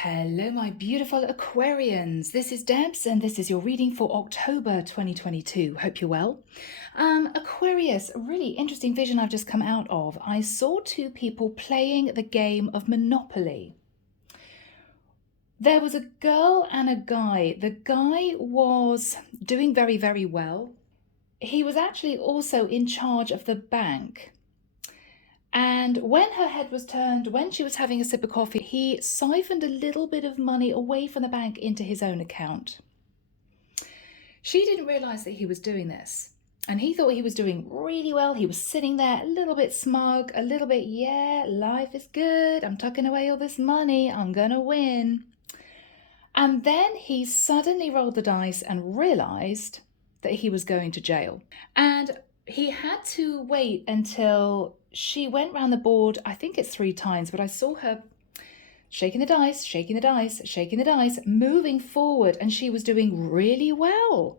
Hello, my beautiful Aquarians. This is Debs, and this is your reading for October 2022. Hope you're well. Aquarius, a really interesting vision I've just come out of. I saw two people playing the game of Monopoly. There was a girl and a guy. The guy was doing very, very well. He was actually also in charge of the bank. And when her head was turned, when she was having a sip of coffee, he siphoned a little bit of money away from the bank into his own account. She didn't realize that he was doing this. And he thought he was doing really well. He was sitting there a little bit smug, a little bit, yeah, life is good. I'm tucking away all this money. I'm going to win. And then he suddenly rolled the dice and realized that he was going to jail. And he had to wait until she went round the board, I think it's 3 times, but I saw her shaking the dice, shaking the dice, shaking the dice, moving forward, and she was doing really well.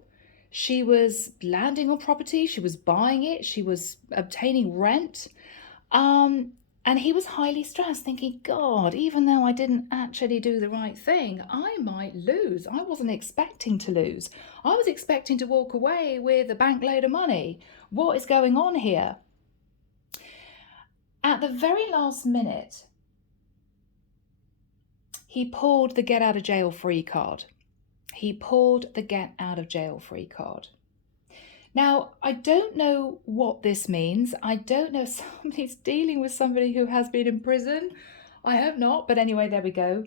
She was landing on property, she was buying it, she was obtaining rent. And he was highly stressed, thinking, God, even though I didn't actually do the right thing, I might lose. I wasn't expecting to lose. I was expecting to walk away with a bank load of money. What is going on here? At the very last minute, he pulled the get out of jail free card. He pulled the get out of jail free card. Now, I don't know what this means. I don't know if somebody's dealing with somebody who has been in prison. I hope not, but anyway, there we go.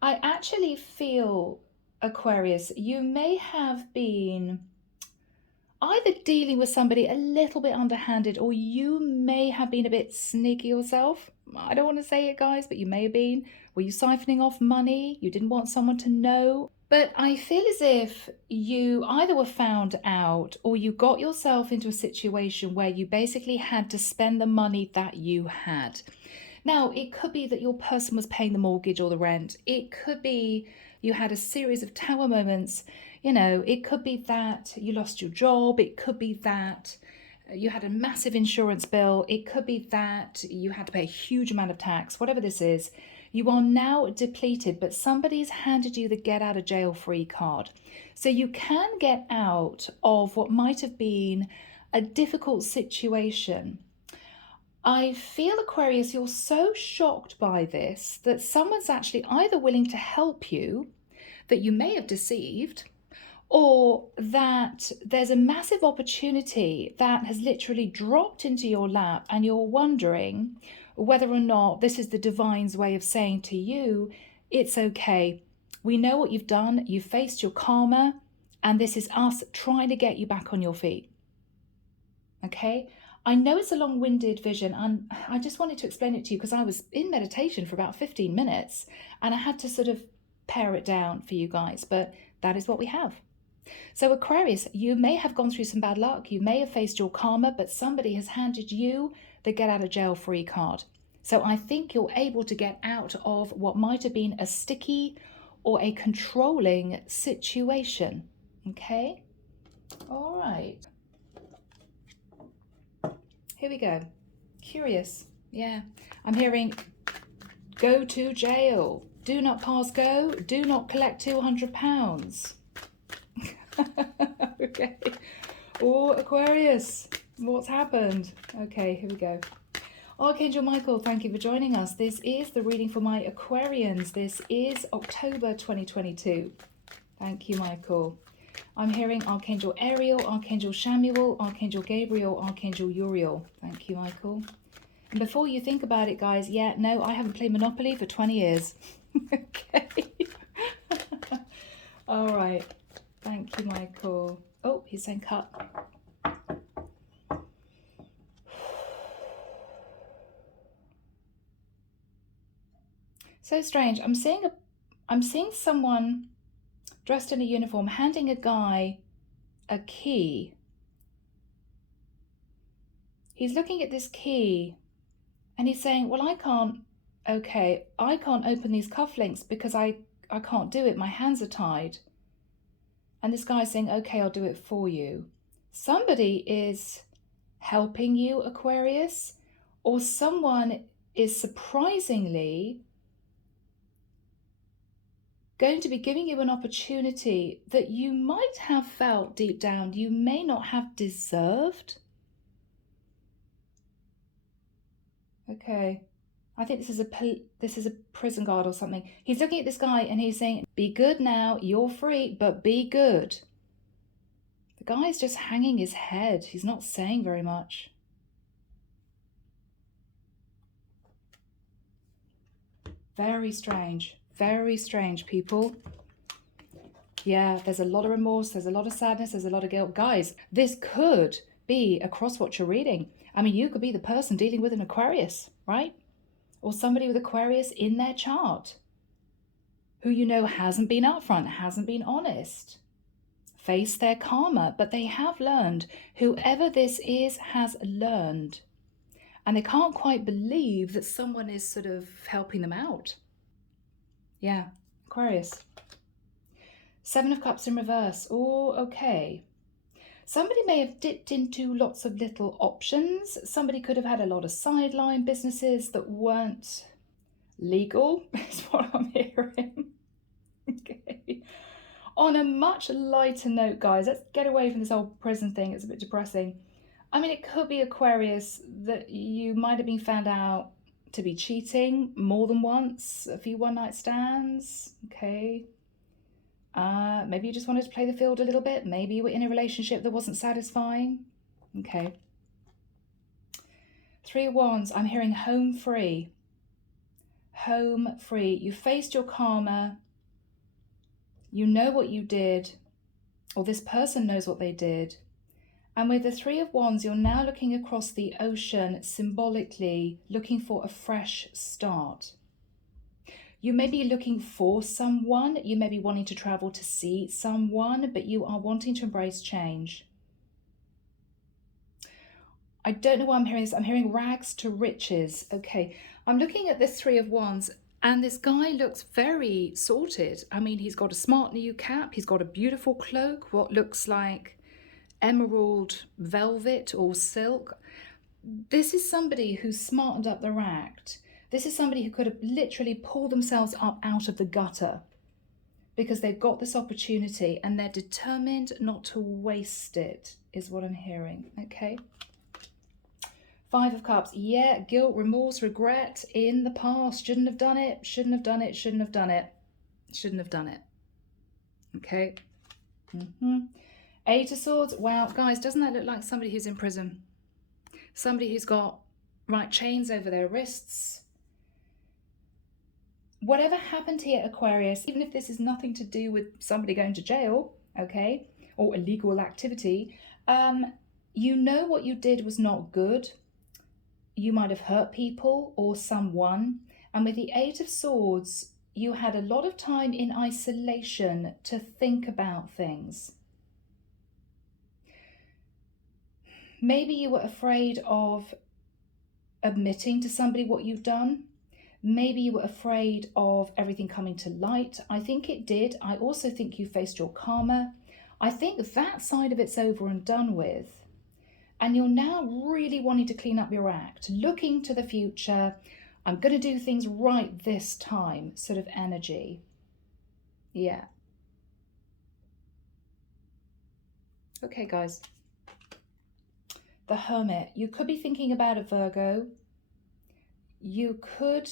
I actually feel, Aquarius, you may have been either dealing with somebody a little bit underhanded, or you may have been a bit sneaky yourself. I don't want to say it, guys, but you may have been. Were you siphoning off money? You didn't want someone to know? But I feel as if you either were found out or you got yourself into a situation where you basically had to spend the money that you had. Now, it could be that your person was paying the mortgage or the rent. It could be you had a series of tower moments. You know, it could be that you lost your job. It could be that you had a massive insurance bill. It could be that you had to pay a huge amount of tax. Whatever this is, you are now depleted, but somebody's handed you the get out of jail free card. So you can get out of what might have been a difficult situation. I feel, Aquarius, you're so shocked by this that someone's actually either willing to help you, that you may have deceived, or that there's a massive opportunity that has literally dropped into your lap and you're wondering whether or not this is the divine's way of saying to you, it's okay. We know what you've done. You've faced your karma, and this is us trying to get you back on your feet. Okay? I know it's a long-winded vision, and I just wanted to explain it to you because I was in meditation for about 15 minutes and I had to sort of pare it down for you guys, but that is what we have. So Aquarius, you may have gone through some bad luck, you may have faced your karma, but somebody has handed you the get out of jail free card. So I think you're able to get out of what might have been a sticky or a controlling situation. Okay? All right. Here we go. Curious. Yeah. I'm hearing go to jail. Do not pass go. Do not collect £200. Okay. Oh, Aquarius, what's happened? Okay, here we go. Archangel Michael, thank you for joining us. This is the reading for my Aquarians. This is October 2022. Thank you, Michael. I'm hearing Archangel Ariel, Archangel Shamuel, Archangel Gabriel, Archangel Uriel. Thank you, Michael. And before you think about it, guys, yeah, no, I haven't played Monopoly for 20 years. Okay. All right. Thank you, Michael. Oh, he's saying cut. So strange. I'm seeing someone dressed in a uniform handing a guy a key. He's looking at this key and he's saying, well, I can't open these cufflinks because I can't do it. My hands are tied. And this guy's saying, okay, I'll do it for you. Somebody is helping you, Aquarius, or someone is surprisingly going to be giving you an opportunity that you might have felt deep down you may not have deserved. Okay. I think this is a prison guard or something. He's looking at this guy and he's saying, be good now, you're free, but be good. The guy's just hanging his head. He's not saying very much. Very strange, people. Yeah, there's a lot of remorse, there's a lot of sadness, there's a lot of guilt. Guys, this could be across what you're reading. I mean, you could be the person dealing with an Aquarius, right? Or somebody with Aquarius in their chart who you know hasn't been upfront, hasn't been honest, face their karma, but they have learned. Whoever this is has learned. And they can't quite believe that someone is sort of helping them out. Yeah, Aquarius. 7 of Cups in reverse. Oh, okay. Somebody may have dipped into lots of little options. Somebody could have had a lot of sideline businesses that weren't legal, is what I'm hearing. Okay. On a much lighter note, guys, let's get away from this whole prison thing. It's a bit depressing. I mean, it could be Aquarius that you might have been found out to be cheating more than once, a few one-night stands. Okay. Maybe you just wanted to play the field a little bit. Maybe you were in a relationship that wasn't satisfying. Okay. 3 of Wands, I'm hearing home free. Home free. You faced your karma. You know what you did, or this person knows what they did. And with the 3 of Wands, you're now looking across the ocean, symbolically looking for a fresh start. You may be looking for someone, you may be wanting to travel to see someone, but you are wanting to embrace change. I don't know why I'm hearing this. I'm hearing rags to riches. Okay, I'm looking at this 3 of Wands, and this guy looks very sorted. I mean, he's got a smart new cap, he's got a beautiful cloak, what looks like emerald velvet or silk. This is somebody who's smartened up their act. This is somebody who could have literally pulled themselves up out of the gutter because they've got this opportunity and they're determined not to waste it, is what I'm hearing. Okay. 5 of Cups. Yeah, guilt, remorse, regret in the past. Shouldn't have done it, shouldn't have done it, shouldn't have done it, shouldn't have done it. Okay. 8 of Swords. Wow, guys, doesn't that look like somebody who's in prison? Somebody who's got, right, chains over their wrists. Whatever happened here, Aquarius, even if this is nothing to do with somebody going to jail, okay, or illegal activity, you know what you did was not good. You might have hurt people or someone. And with the 8 of Swords, you had a lot of time in isolation to think about things. Maybe you were afraid of admitting to somebody what you've done. Maybe you were afraid of everything coming to light. I think it did. I also think you faced your karma. I think that side of it's over and done with. And you're now really wanting to clean up your act, looking to the future. I'm going to do things right this time, sort of energy. Yeah. Okay, guys. The Hermit. You could be thinking about a Virgo. You could,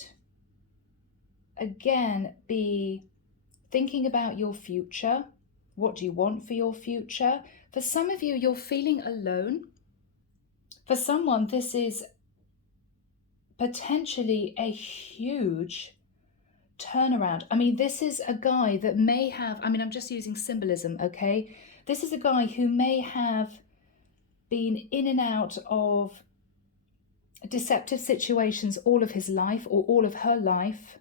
again, be thinking about your future. What do you want for your future? For some of you, you're feeling alone. For someone, this is potentially a huge turnaround. I mean, this is a guy that may have, I mean, I'm just using symbolism, okay? This is a guy who may have been in and out of deceptive situations all of his life or all of her life.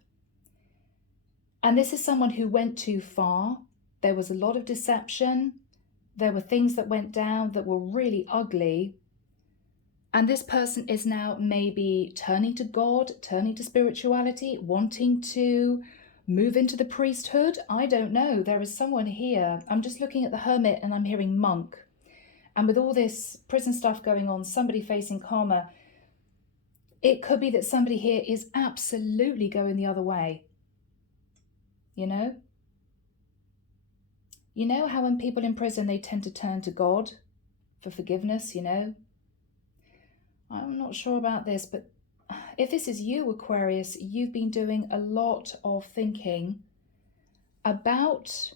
And this is someone who went too far. There was a lot of deception. There were things that went down that were really ugly. And this person is now maybe turning to God, turning to spirituality, wanting to move into the priesthood. I don't know. There is someone here. I'm just looking at the Hermit and I'm hearing monk. And with all this prison stuff going on, somebody facing karma, it could be that somebody here is absolutely going the other way. You know? You know how when people in prison, they tend to turn to God for forgiveness, you know? I'm not sure about this, but if this is you, Aquarius, you've been doing a lot of thinking about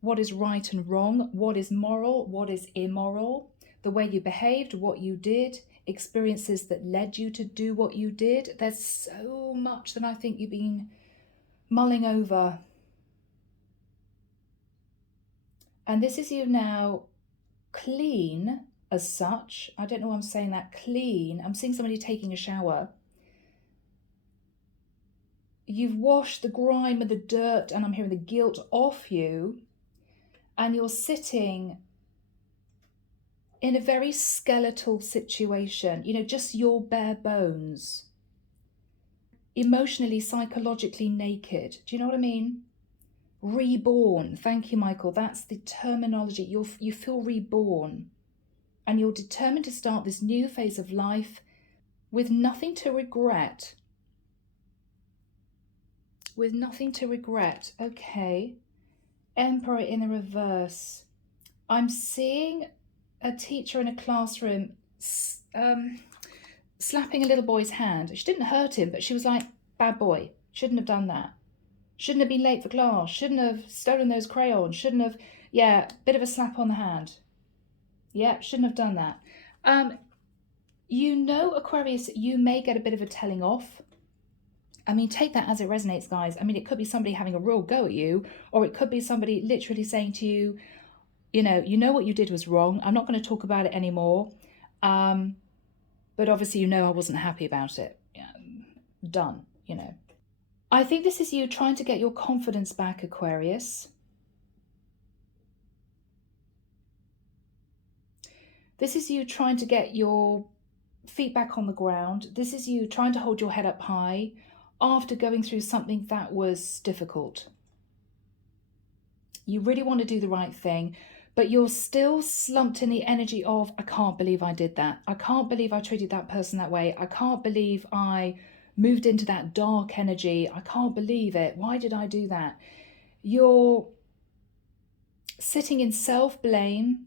what is right and wrong, what is moral, what is immoral, the way you behaved, what you did, experiences that led you to do what you did. There's so much that I think you've been mulling over. And this is you now clean as such. I don't know why I'm saying that, clean. I'm seeing somebody taking a shower. You've washed the grime and the dirt, and I'm hearing the guilt off you, and you're sitting in a very skeletal situation, you know, just your bare bones, emotionally, psychologically naked. Do you know what I mean? Reborn. Thank you, Michael. That's the terminology. You feel reborn, and you're determined to start this new phase of life with nothing to regret. With nothing to regret. Okay. Emperor in the reverse. I'm seeing a teacher in a classroom slapping a little boy's hand. She didn't hurt him, but she was like, bad boy, shouldn't have done that. Shouldn't have been late for class. Shouldn't have stolen those crayons. Shouldn't have, yeah, bit of a slap on the hand. Yeah, shouldn't have done that. You know, Aquarius, you may get a bit of a telling off. I mean, take that as it resonates, guys. I mean, it could be somebody having a real go at you, or it could be somebody literally saying to you, you know what you did was wrong. I'm not going to talk about it anymore. But obviously, you know I wasn't happy about it. Yeah, done, you know. I think this is you trying to get your confidence back, Aquarius. This is you trying to get your feet back on the ground. This is you trying to hold your head up high after going through something that was difficult. You really want to do the right thing, but you're still slumped in the energy of, I can't believe I did that. I can't believe I treated that person that way. I can't believe I moved into that dark energy. I can't believe it. Why did I do that? You're sitting in self-blame.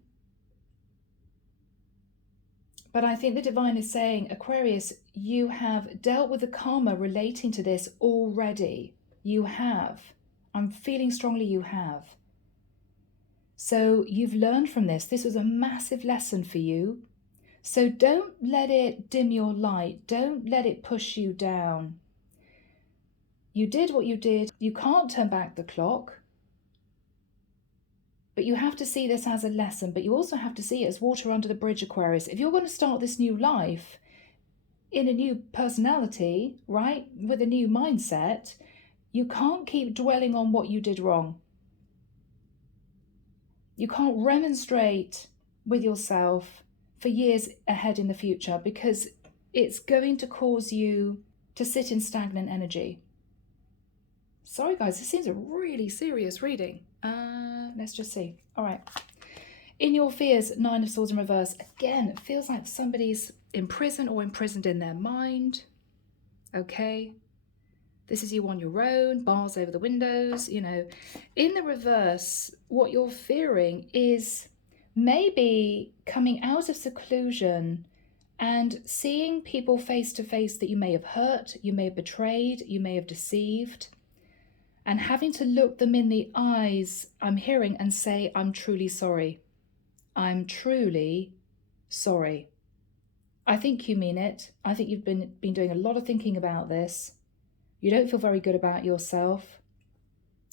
But I think the divine is saying, Aquarius, you have dealt with the karma relating to this already. You have. I'm feeling strongly you have. So you've learned from this. This was a massive lesson for you. So don't let it dim your light. Don't let it push you down. You did what you did. You can't turn back the clock. But you have to see this as a lesson. But you also have to see it as water under the bridge, Aquarius. If you're going to start this new life in a new personality, right, with a new mindset, you can't keep dwelling on what you did wrong. You can't remonstrate with yourself for years ahead in the future, because it's going to cause you to sit in stagnant energy. Sorry, guys, this seems a really serious reading. Let's just see. All right. In your fears, 9 of Swords in reverse. Again, it feels like somebody's in prison or imprisoned in their mind. Okay. This is you on your own, bars over the windows, you know. In the reverse, what you're fearing is maybe coming out of seclusion and seeing people face to face that you may have hurt, you may have betrayed, you may have deceived, and having to look them in the eyes, I'm hearing, and say, I'm truly sorry. I'm truly sorry. I think you mean it. I think you've been doing a lot of thinking about this. You don't feel very good about yourself.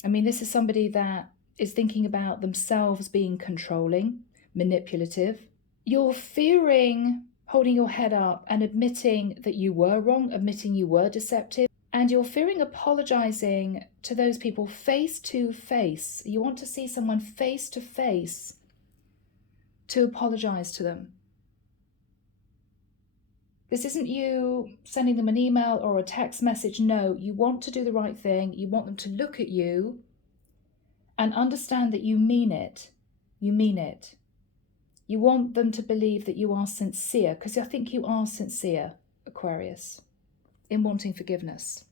I mean, this is somebody that is thinking about themselves being controlling, manipulative. You're fearing holding your head up and admitting that you were wrong, admitting you were deceptive. And you're fearing apologizing to those people face to face. You want to see someone face to face to apologize to them. This isn't you sending them an email or a text message. No, you want to do the right thing. You want them to look at you and understand that you mean it. You mean it. You want them to believe that you are sincere, because I think you are sincere, Aquarius, in wanting forgiveness.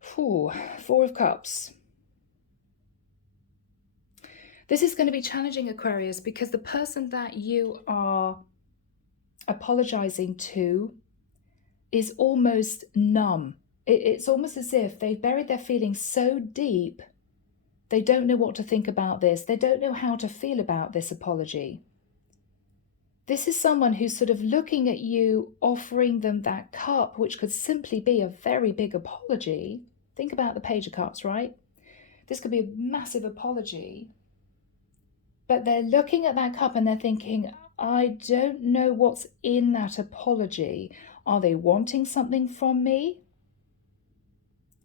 4 of Cups. This is going to be challenging, Aquarius, because the person that you are apologizing to is almost numb. It's almost as if they've buried their feelings so deep, they don't know what to think about this. They don't know how to feel about this apology. This is someone who's sort of looking at you, offering them that cup, which could simply be a very big apology. Think about the Page of Cups, right? This could be a massive apology. But they're looking at that cup and they're thinking, I don't know what's in that apology. Are they wanting something from me?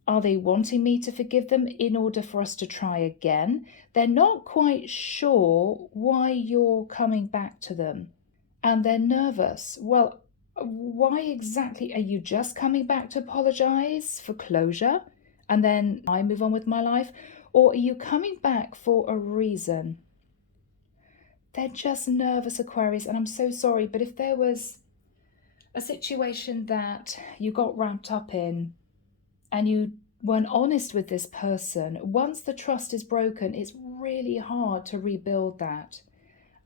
Are they wanting me to forgive them in order for us to try again? They're not quite sure why you're coming back to them. And they're nervous. Well, why exactly? Are you just coming back to apologize for closure and then I move on with my life? Or are you coming back for a reason? They're just nervous, Aquarius, and I'm so sorry, but if there was a situation that you got wrapped up in and you weren't honest with this person, once the trust is broken, it's really hard to rebuild that.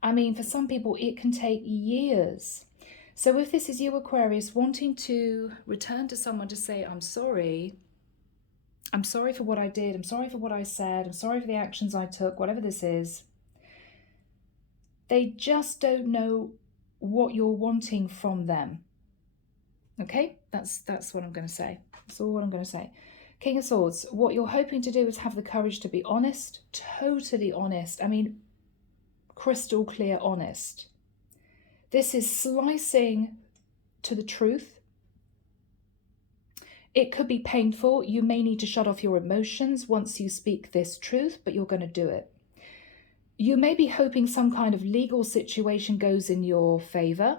I mean, for some people, it can take years. So if this is you, Aquarius, wanting to return to someone to say, I'm sorry for what I did, I'm sorry for what I said, I'm sorry for the actions I took, whatever this is, they just don't know what you're wanting from them. Okay, that's what I'm going to say. That's all what I'm going to say. King of Swords, what you're hoping to do is have the courage to be honest, totally honest. I mean, crystal clear honest. This is slicing to the truth. It could be painful. You may need to shut off your emotions once you speak this truth, but you're going to do it. You may be hoping some kind of legal situation goes in your favor.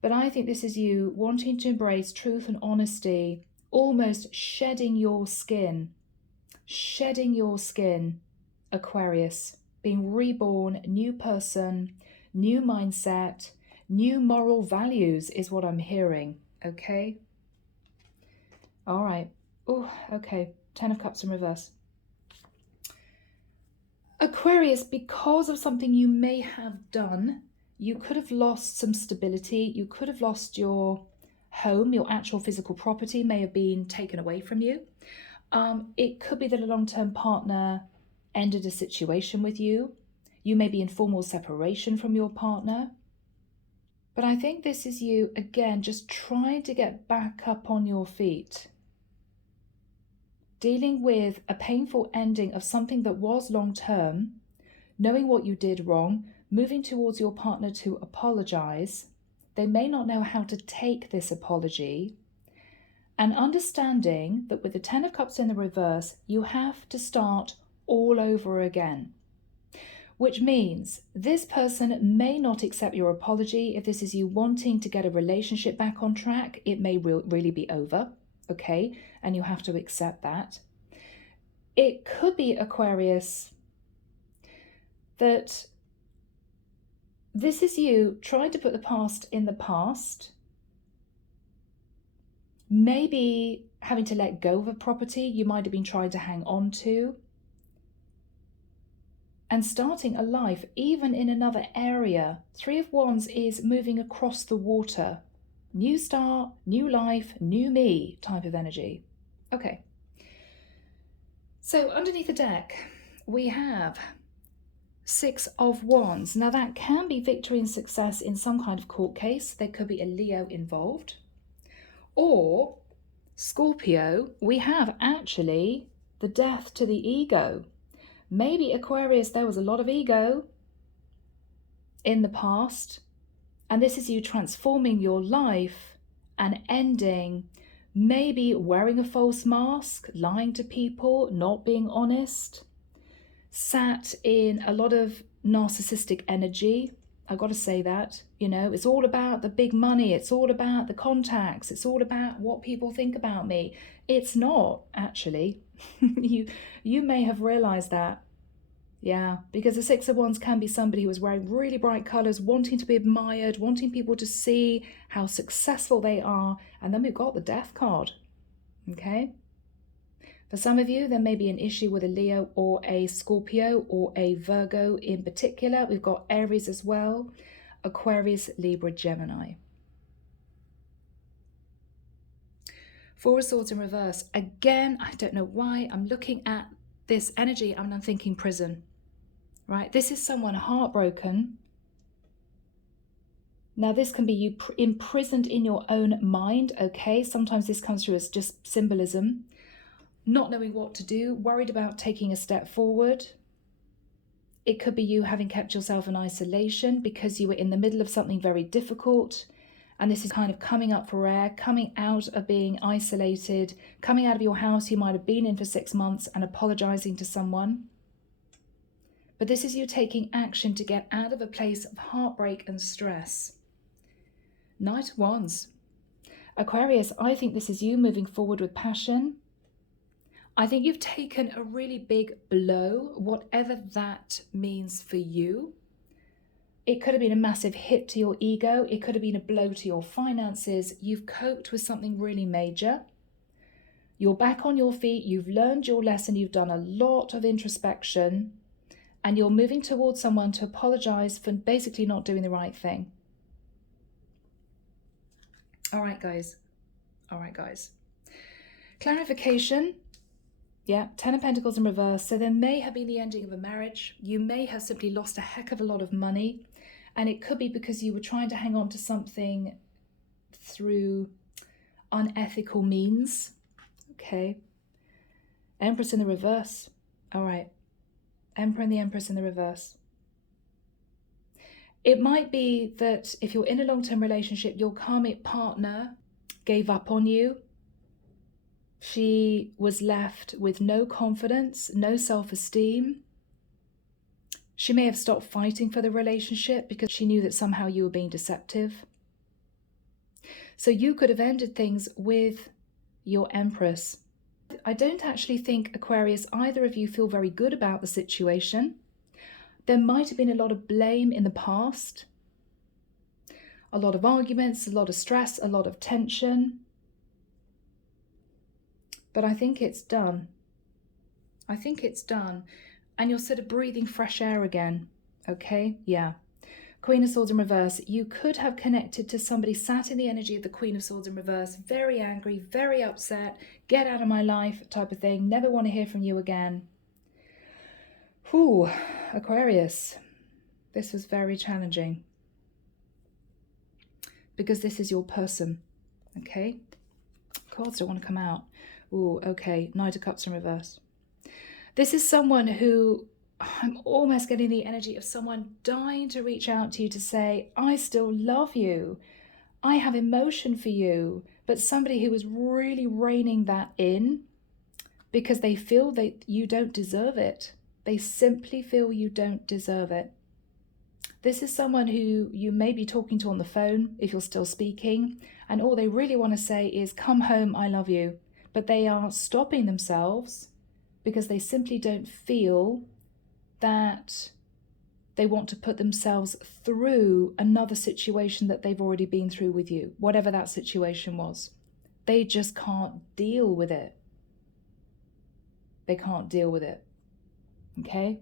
But I think this is you wanting to embrace truth and honesty, almost shedding your skin, Aquarius, being reborn, new person, new mindset, new moral values is what I'm hearing, okay? All right. Oh, okay. 10 of Cups in reverse. Aquarius, because of something you may have done, you could have lost some stability. You could have lost your home. Your actual physical property may have been taken away from you. It could be that a long-term partner ended a situation with you. You may be in formal separation from your partner. But I think this is you, again, just trying to get back up on your feet. Dealing with a painful ending of something that was long-term, knowing what you did wrong, moving towards your partner to apologize. They may not know how to take this apology. And understanding that with the 10 of Cups in the reverse, you have to start all over again. Which means this person may not accept your apology. If this is you wanting to get a relationship back on track, it may really be over, okay? And you have to accept that. It could be, Aquarius, that this is you trying to put the past in the past, maybe having to let go of a property you might have been trying to hang on to, and starting a life even in another area. 3 of Wands is moving across the water. New start, new life, new me type of energy. Okay. So underneath the deck, we have 6 of Wands. Now that can be victory and success in some kind of court case. There could be a Leo involved. Or Scorpio, we have actually the death to the ego. Maybe, Aquarius, there was a lot of ego in the past, and this is you transforming your life and ending, maybe wearing a false mask, lying to people, not being honest, sat in a lot of narcissistic energy. I've got to say that, you know, it's all about the big money. It's all about the contacts. It's all about what people think about me. It's not, actually. You may have realized that. Yeah, because the 6 of Wands can be somebody who is wearing really bright colors, wanting to be admired, wanting people to see how successful they are. And then we've got the Death card. Okay. For some of you, there may be an issue with a Leo or a Scorpio or a Virgo in particular. We've got Aries as well, Aquarius, Libra, Gemini. Four of Swords in reverse. Again, I don't know why I'm looking at this energy and I'm thinking prison, right? This is someone heartbroken. Now, this can be you imprisoned in your own mind, okay? Sometimes this comes through as just symbolism. Not knowing what to do, worried about taking a step forward. It could be you having kept yourself in isolation because you were in the middle of something very difficult. And this is kind of coming up for air, coming out of being isolated, coming out of your house you might have been in for 6 months and apologizing to someone. But this is you taking action to get out of a place of heartbreak and stress. Knight of Wands. Aquarius, I think this is you moving forward with passion. I think you've taken a really big blow, whatever that means for you. It could have been a massive hit to your ego. It could have been a blow to your finances. You've coped with something really major. You're back on your feet. You've learned your lesson. You've done a lot of introspection. And you're moving towards someone to apologize for basically not doing the right thing. All right, guys. All right, guys. Clarification. Yeah, Ten of Pentacles in reverse. So there may have been the ending of a marriage. You may have simply lost a heck of a lot of money. And it could be because you were trying to hang on to something through unethical means. Okay. Empress in the reverse. All right. Emperor and the Empress in the reverse. It might be that if you're in a long-term relationship, your karmic partner gave up on you. She was left with no confidence, no self-esteem. She may have stopped fighting for the relationship because she knew that somehow you were being deceptive. So you could have ended things with your Empress. I don't actually think, Aquarius, either of you feel very good about the situation. There might have been a lot of blame in the past. A lot of arguments, a lot of stress, a lot of tension. But I think it's done. I think it's done. And you're sort of breathing fresh air again. Okay? Yeah. Queen of Swords in reverse. You could have connected to somebody sat in the energy of the Queen of Swords in reverse. Very angry, very upset. Get out of my life type of thing. Never want to hear from you again. Whew. Aquarius. This was very challenging. Because this is your person. Okay? Cards don't want to come out. Ooh, okay. Knight of Cups in reverse. This is someone who, I'm almost getting the energy of someone dying to reach out to you to say, I still love you. I have emotion for you. But somebody who is really reining that in because they feel that you don't deserve it. They simply feel you don't deserve it. This is someone who you may be talking to on the phone if you're still speaking. And all they really want to say is, come home, I love you. But they are stopping themselves because they simply don't feel that they want to put themselves through another situation that they've already been through with you, whatever that situation was. They just can't deal with it. They can't deal with it. Okay?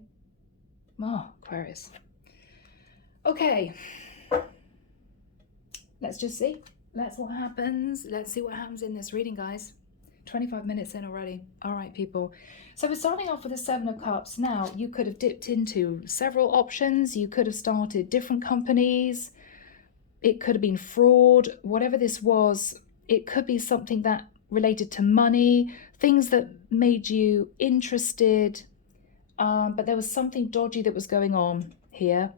Oh, Aquarius. Okay. Let's just see. Let's what happens. Let's see what happens in this reading, guys. 25 minutes in already. All right, people. So we're starting off with the Seven of Cups. Now, you could have dipped into several options. You could have started different companies. It could have been fraud. Whatever this was, it could be something that related to money, things that made you interested. But there was something dodgy that was going on here.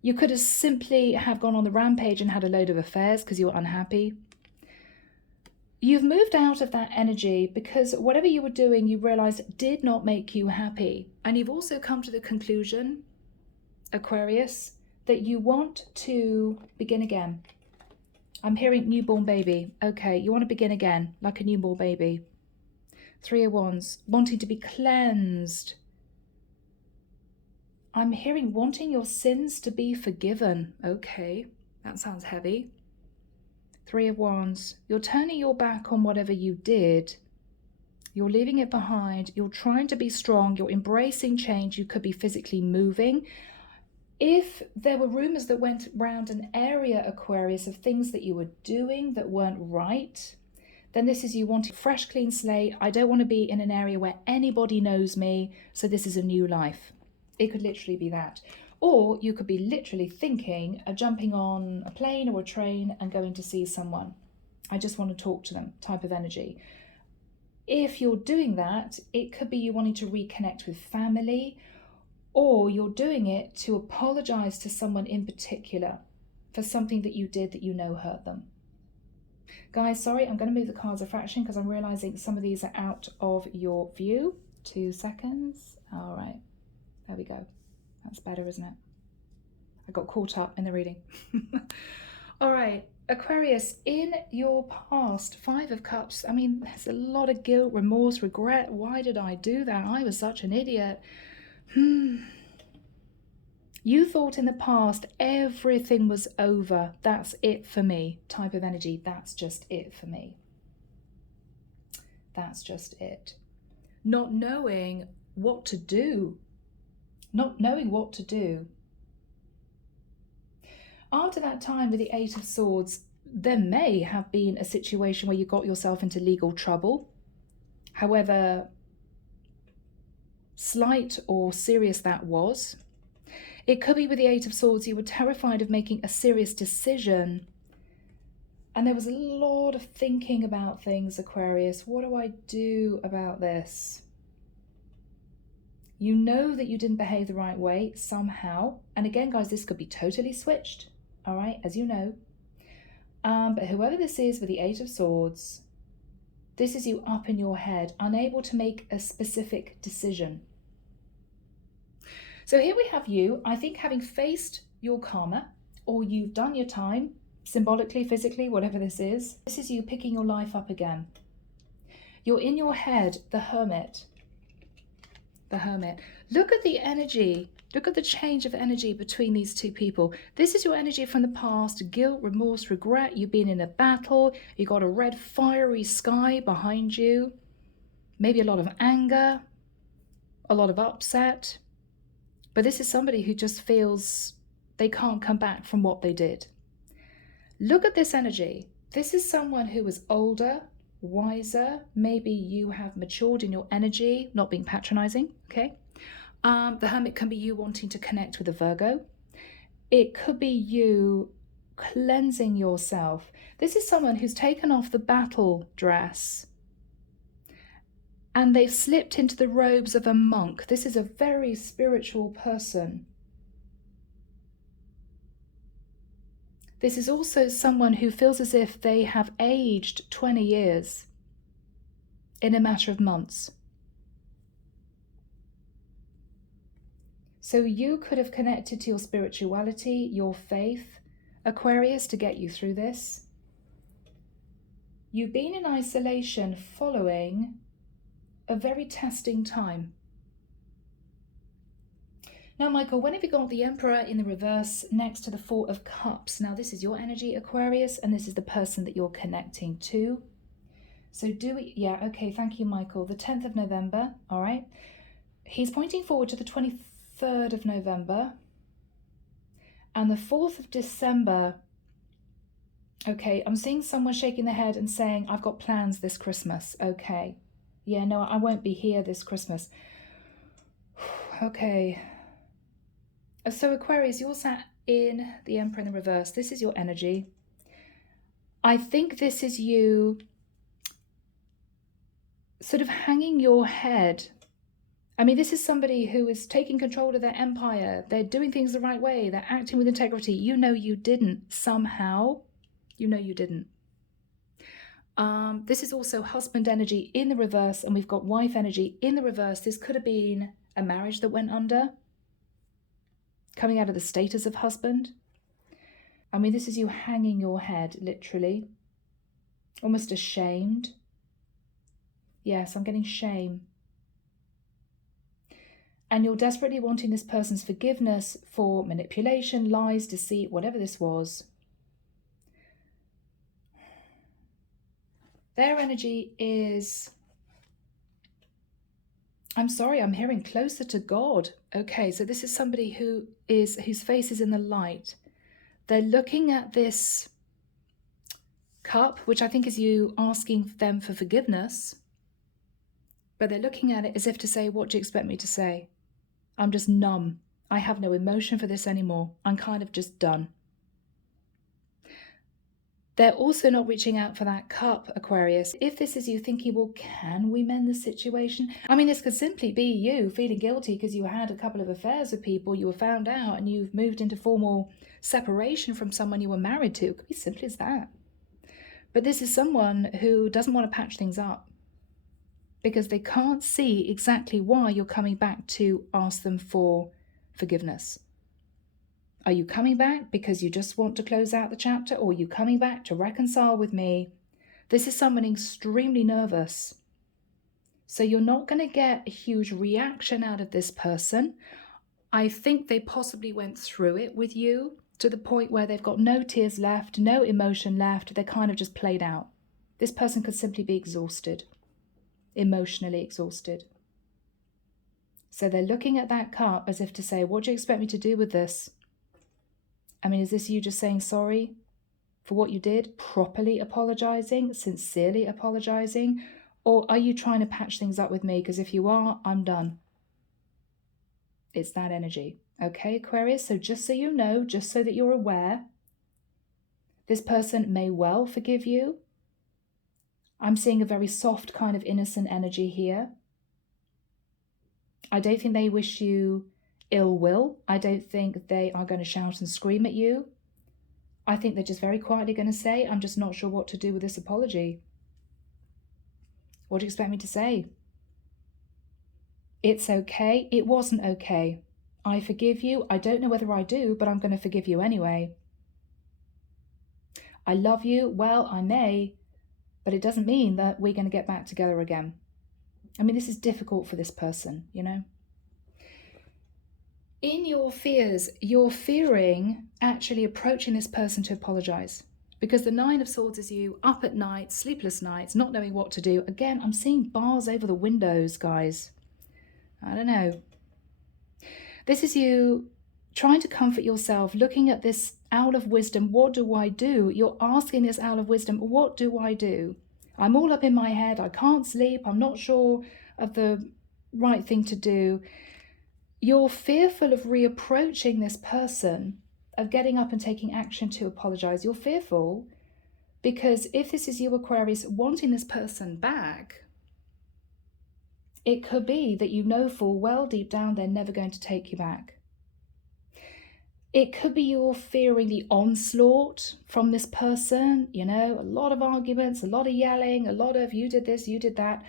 You could have simply have gone on the rampage and had a load of affairs because you were unhappy. You've moved out of that energy because whatever you were doing, you realized did not make you happy. And you've also come to the conclusion, Aquarius, that you want to begin again. I'm hearing newborn baby. Okay, you want to begin again, like a newborn baby. Three of Wands, wanting to be cleansed. I'm hearing wanting your sins to be forgiven. Okay, that sounds heavy. Three of Wands, you're turning your back on whatever you did You're leaving it behind. You're trying to be strong. You're embracing change. You could be physically moving. If there were rumors that went around an area, Aquarius, of things that you were doing that weren't right, then this is you wanting a fresh, clean slate. I don't want to be in an area where anybody knows me, so this is a new life. It could literally be that. Or you could be literally thinking of jumping on a plane or a train and going to see someone. I just want to talk to them type of energy. If you're doing that, it could be you wanting to reconnect with family, or you're doing it to apologize to someone in particular for something that you did that you know hurt them. Guys, sorry, I'm going to move the cards a fraction because I'm realizing some of these are out of your view. 2 seconds. All right, there we go. That's better, isn't it? I got caught up in the reading. All right, Aquarius, in your past, 5 of Cups, I mean, there's a lot of guilt, remorse, regret. Why did I do that? I was such an idiot. You thought in the past everything was over. That's it for me type of energy. That's just it for me. That's just it. Not knowing what to do. Not knowing what to do. After that time with the 8 of Swords, there may have been a situation where you got yourself into legal trouble. However slight or serious that was. It could be with the 8 of Swords, you were terrified of making a serious decision. And there was a lot of thinking about things, Aquarius. What do I do about this? You know that you didn't behave the right way somehow. And again, guys, this could be totally switched, all right, as you know. But whoever this is with the 8 of Swords, this is you up in your head, unable to make a specific decision. So here we have you, I think, having faced your karma, or you've done your time, symbolically, physically, whatever this is. This is you picking your life up again. You're in your head, the Hermit. The Hermit. Look at the energy. Look at the change of energy between these two people. This is your energy from the past. Guilt, remorse, regret. You've been in a battle. You got a red fiery sky behind you. Maybe a lot of anger. A lot of upset. But this is somebody who just feels they can't come back from what they did. Look at this energy. This is someone who is older, wiser. Maybe you have matured in your energy, not being patronizing, okay? The Hermit can be you wanting to connect with a Virgo. It could be you cleansing yourself. This is someone who's taken off the battle dress and they've slipped into the robes of a monk. This is a very spiritual person. This is also someone who feels as if they have aged 20 years in a matter of months. So you could have connected to your spirituality, your faith, Aquarius, to get you through this. You've been in isolation following a very testing time. Now, Michael, when have you got the Emperor in the reverse next to the 4 of Cups? Now, this is your energy, Aquarius, and this is the person that you're connecting to. So do we, yeah, okay, thank you, Michael. The 10th of November, all right. He's pointing forward to the 23rd of November and the 4th of December. Okay, I'm seeing someone shaking their head and saying, I've got plans this Christmas. Okay. Yeah, no, I won't be here this Christmas. Okay. So Aquarius, you're sat in the Emperor in the reverse. This is your energy. I think this is you sort of hanging your head. I mean, this is somebody who is taking control of their empire. They're doing things the right way. They're acting with integrity. You know you didn't somehow. You know you didn't. This is also husband energy in the reverse, and we've got wife energy in the reverse. This could have been a marriage that went under, coming out of the status of husband. I mean, this is you hanging your head, literally, almost ashamed. Yes, I'm getting shame. And you're desperately wanting this person's forgiveness for manipulation, lies, deceit, whatever this was. Their energy is I'm sorry, I'm hearing closer to God. Okay, so this is somebody whose face is in the light. They're looking at this cup, which I think is you asking them for forgiveness. But they're looking at it as if to say, what do you expect me to say? I'm just numb. I have no emotion for this anymore. I'm kind of just done. They're also not reaching out for that cup, Aquarius. If this is you thinking, well, can we mend the situation? I mean, this could simply be you feeling guilty because you had a couple of affairs with people, you were found out, and you've moved into formal separation from someone you were married to. It could be simply as that. But this is someone who doesn't want to patch things up because they can't see exactly why you're coming back to ask them for forgiveness. Are you coming back because you just want to close out the chapter, or are you coming back to reconcile with me? This is someone extremely nervous. So you're not going to get a huge reaction out of this person. I think they possibly went through it with you to the point where they've got no tears left, no emotion left. They're kind of just played out. This person could simply be exhausted, emotionally exhausted. So they're looking at that cup as if to say, what do you expect me to do with this? I mean, is this you just saying sorry for what you did, properly apologizing, sincerely apologizing? Or are you trying to patch things up with me? Because if you are, I'm done. It's that energy. Okay, Aquarius? So just so you know, just so that you're aware, this person may well forgive you. I'm seeing a very soft kind of innocent energy here. I don't think they wish you ill will. I don't think they are going to shout and scream at you. I think they're just very quietly going to say, I'm just not sure what to do with this apology. What do you expect me to say? It's okay. It wasn't okay. I forgive you. I don't know whether I do, but I'm going to forgive you anyway. I love you. Well, I may, but it doesn't mean that we're going to get back together again. I mean, this is difficult for this person, you know? In your fears, you're fearing actually approaching this person to apologize, because the Nine of Swords is you up at night, sleepless nights, not knowing what to do. Again, I'm seeing bars over the windows, guys. I don't know. This is you trying to comfort yourself, looking at this out of wisdom. What do I do? You're asking this out of wisdom. What do I do? I'm all up in my head. I can't sleep. I'm not sure of the right thing to do. You're fearful of reapproaching this person, of getting up and taking action to apologize. You're fearful because if this is you, Aquarius, wanting this person back, it could be that you know full well deep down they're never going to take you back. It could be you're fearing the onslaught from this person, you know, a lot of arguments, a lot of yelling, a lot of you did this, you did that.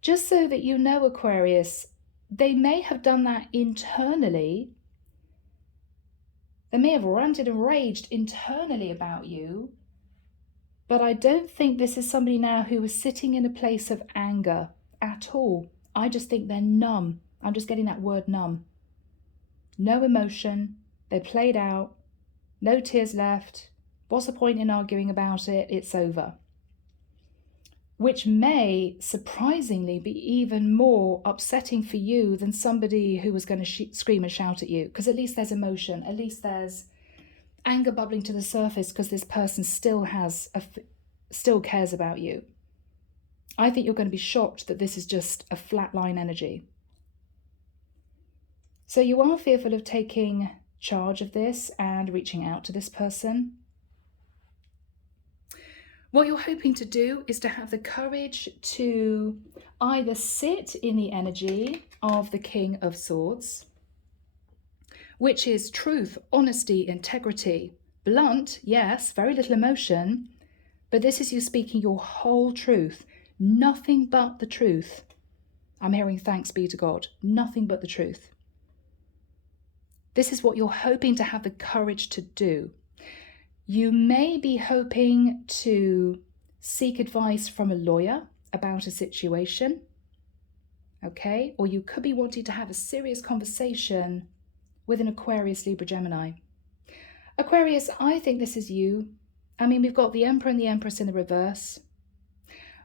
Just so that you know, Aquarius, they may have done that internally. They may have ranted and raged internally about you, but I don't think this is somebody now who is sitting in a place of anger at all. I just think they're numb. I'm just getting that word numb. No emotion. They played out. No tears left. What's the point in arguing about it? It's over. Which may surprisingly be even more upsetting for you than somebody who was going to scream and shout at you, because at least there's emotion, at least there's anger bubbling to the surface because this person still cares about you. I think you're going to be shocked that this is just a flatline energy. So you are fearful of taking charge of this and reaching out to this person. What you're hoping to do is to have the courage to either sit in the energy of the King of Swords, which is truth, honesty, integrity. Blunt, yes, very little emotion, but this is you speaking your whole truth, nothing but the truth. I'm hearing thanks be to God, nothing but the truth. This is what you're hoping to have the courage to do. You may be hoping to seek advice from a lawyer about a situation, okay? Or you could be wanting to have a serious conversation with an Aquarius, Libra, Gemini. Aquarius, I think this is you. I mean, we've got the Emperor and the Empress in the reverse.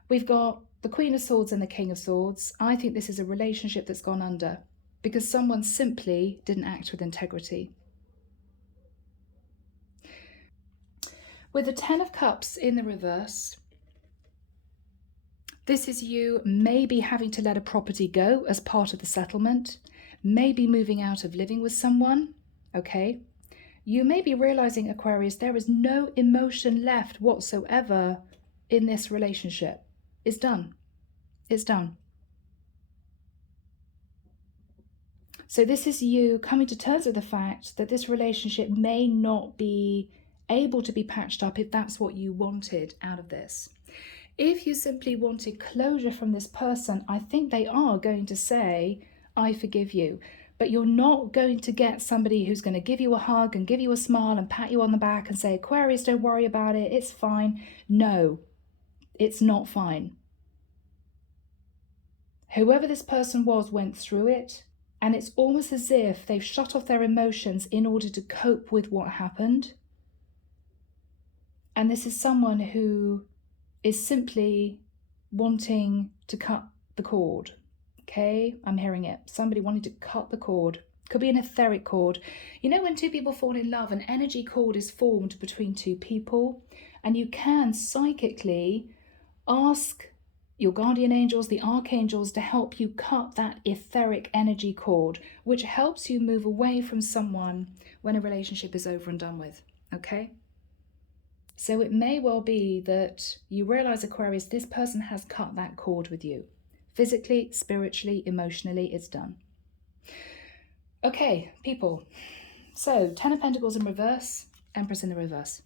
We've got the Queen of Swords and the King of Swords, I think this is a relationship that's gone under because someone simply didn't act with integrity. With the Ten of Cups in the reverse, this is you maybe having to let a property go as part of the settlement, maybe moving out of living with someone, okay? You may be realizing, Aquarius, there is no emotion left whatsoever in this relationship. It's done. It's done. So this is you coming to terms with the fact that this relationship may not be able to be patched up if that's what you wanted out of this. If you simply wanted closure from this person, I think they are going to say, I forgive you. But you're not going to get somebody who's going to give you a hug and give you a smile and pat you on the back and say, Aquarius, don't worry about it, it's fine. No, it's not fine. Whoever this person was went through it, and it's almost as if they've shut off their emotions in order to cope with what happened. And this is someone who is simply wanting to cut the cord. Okay, I'm hearing it. Somebody wanting to cut the cord. Could be an etheric cord. You know, when two people fall in love, an energy cord is formed between two people, and you can psychically ask your guardian angels, the archangels, to help you cut that etheric energy cord, which helps you move away from someone when a relationship is over and done with. Okay? So it may well be that you realize, Aquarius, this person has cut that cord with you. Physically, spiritually, emotionally, it's done. Okay, people. So, Ten of Pentacles in reverse, Empress in the reverse.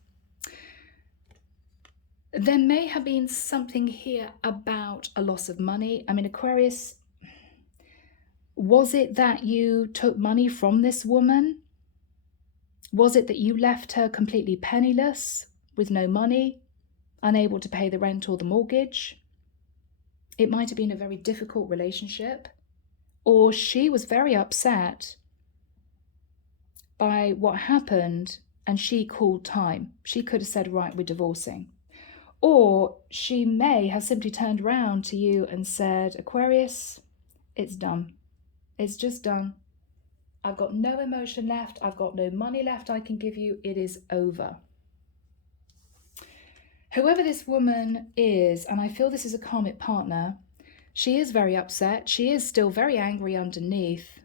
There may have been something here about a loss of money. I mean, Aquarius, was it that you took money from this woman? Was it that you left her completely penniless, with no money, unable to pay the rent or the mortgage? It might have been a very difficult relationship, or she was very upset by what happened and she called time. She could have said, right, we're divorcing. Or she may have simply turned around to you and said, Aquarius, it's done. It's just done. I've got no emotion left. I've got no money left I can give you. It is over. Whoever this woman is, and I feel this is a karmic partner, she is very upset. She is still very angry underneath,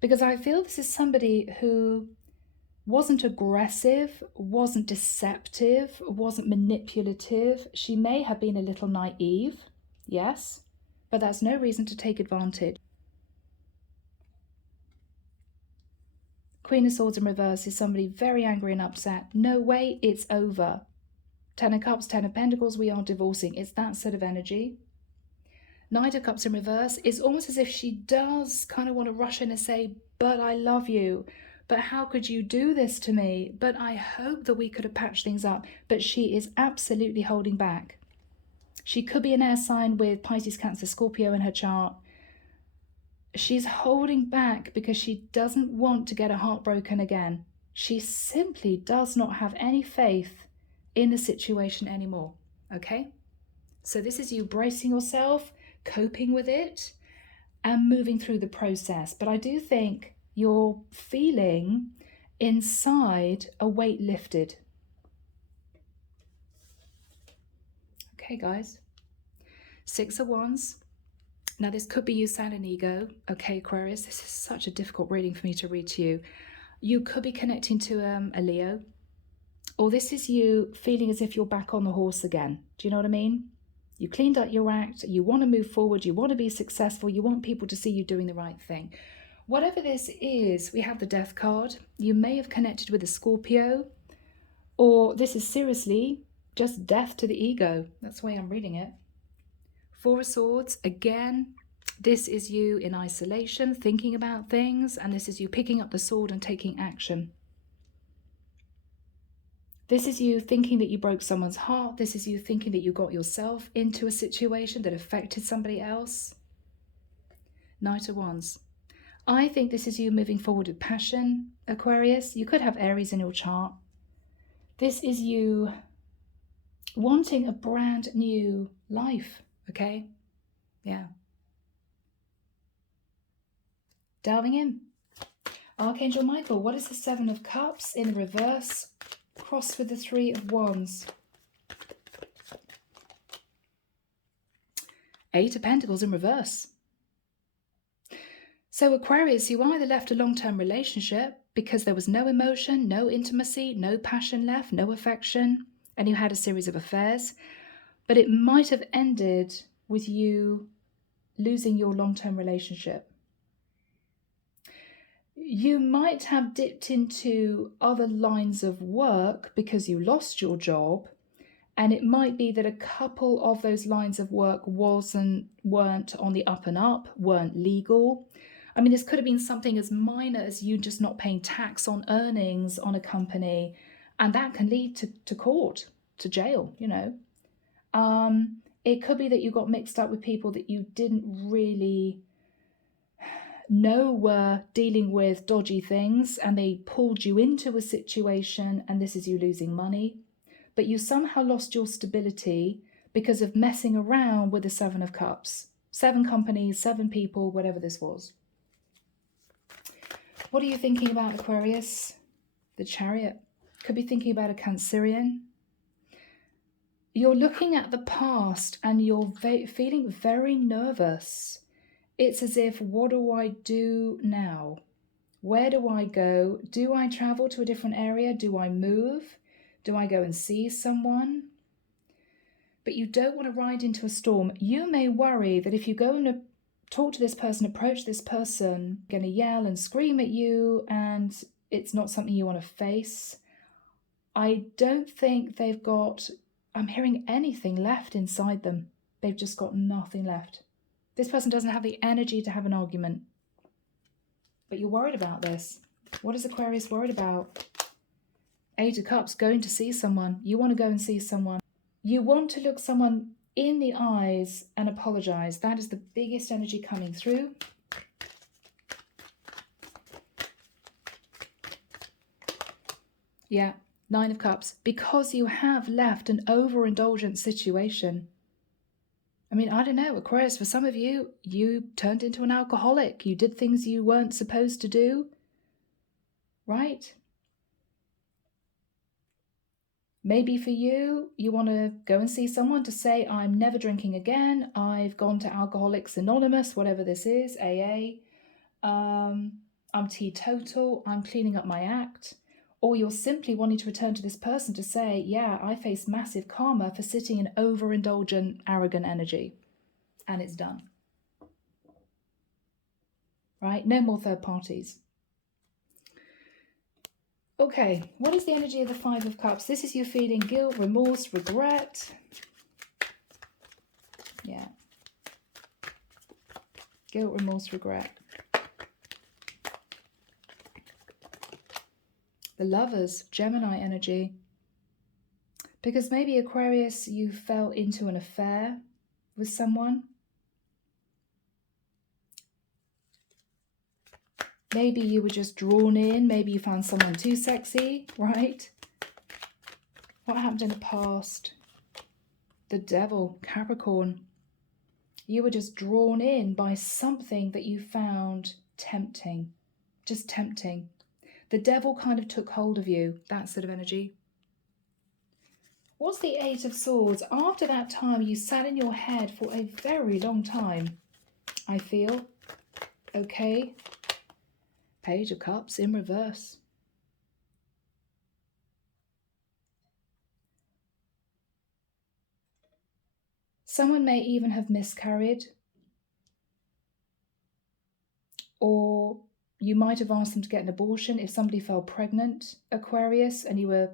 because I feel this is somebody who wasn't aggressive, wasn't deceptive, wasn't manipulative. She may have been a little naive, yes, but that's no reason to take advantage. Queen of Swords in reverse is somebody very angry and upset. No way, it's over. Ten of Cups, Ten of Pentacles, we are divorcing. It's that sort of energy. Knight of Cups in reverse is almost as if she does kind of want to rush in and say, but I love you. But how could you do this to me? But I hope that we could have patched things up. But she is absolutely holding back. She could be an air sign with Pisces, Cancer, Scorpio in her chart. She's holding back because she doesn't want to get her heart broken again. She simply does not have any faith in the situation anymore. Okay? So this is you bracing yourself, coping with it, and moving through the process. But I do think you're feeling inside a weight lifted. Okay, guys. Six of Wands. Now, this could be you sounding ego. Okay, Aquarius, this is such a difficult reading for me to read to you. You could be connecting to a Leo. Or this is you feeling as if you're back on the horse again. Do you know what I mean? You cleaned up your act. You want to move forward. You want to be successful. You want people to see you doing the right thing. Whatever this is, we have the Death card. You may have connected with a Scorpio, or this is seriously just death to the ego. That's the way I'm reading it. Four of Swords, again, this is you in isolation, thinking about things, and this is you picking up the sword and taking action. This is you thinking that you broke someone's heart. This is you thinking that you got yourself into a situation that affected somebody else. Knight of Wands. I think this is you moving forward with passion, Aquarius. You could have Aries in your chart. This is you wanting a brand new life. Okay? Yeah. Delving in. Archangel Michael, what is the Seven of Cups in reverse crossed with the Three of Wands? Eight of Pentacles in reverse. So Aquarius, you either left a long-term relationship because there was no emotion, no intimacy, no passion left, no affection, and you had a series of affairs, but it might have ended with you losing your long-term relationship. You might have dipped into other lines of work because you lost your job, and it might be that a couple of those lines of work weren't on the up and up, weren't legal. I mean, this could have been something as minor as you just not paying tax on earnings on a company, and that can lead to court, to jail, you know. It could be that you got mixed up with people that you didn't really know were dealing with dodgy things, and they pulled you into a situation, and this is you losing money. But you somehow lost your stability because of messing around with the Seven of Cups. 7 companies, 7 people, whatever this was. What are you thinking about, Aquarius? The Chariot. Could be thinking about a Cancerian. You're looking at the past and you're feeling very nervous. It's as if, what do I do now? Where do I go? Do I travel to a different area? Do I move? Do I go and see someone? But you don't want to ride into a storm. You may worry that if you go and talk to this person, approach this person, going to yell and scream at you, and it's not something you want to face. I don't think they've got, I'm hearing anything left inside them. They've just got nothing left. This person doesn't have the energy to have an argument. But you're worried about this. What is Aquarius worried about? Eight of Cups, going to see someone. You want to go and see someone. You want to look someone in the eyes and apologize. That is the biggest energy coming through. Yeah, Nine of Cups. Because you have left an overindulgent situation. I mean, I don't know, Aquarius, for some of you, you turned into an alcoholic. You did things you weren't supposed to do, right? Maybe for you, you want to go and see someone to say, I'm never drinking again. I've gone to Alcoholics Anonymous, whatever this is, AA. I'm teetotal. I'm cleaning up my act. Or you're simply wanting to return to this person to say, yeah, I face massive karma for sitting in overindulgent, arrogant energy. And it's done. Right? No more third parties. Okay, what is the energy of the Five of Cups? This is you feeling guilt, remorse, regret. Yeah. Guilt, remorse, regret. The Lovers, Gemini energy. Because maybe Aquarius, you fell into an affair with someone. Maybe you were just drawn in. Maybe you found someone too sexy, right? What happened in the past? The Devil, Capricorn. You were just drawn in by something that you found tempting. Just tempting. The Devil kind of took hold of you, that sort of energy. What's the Eight of Swords? After that time, you sat in your head for a very long time, I feel. Okay. Page of Cups in reverse. Someone may even have miscarried, or you might have asked them to get an abortion if somebody fell pregnant, Aquarius, and you were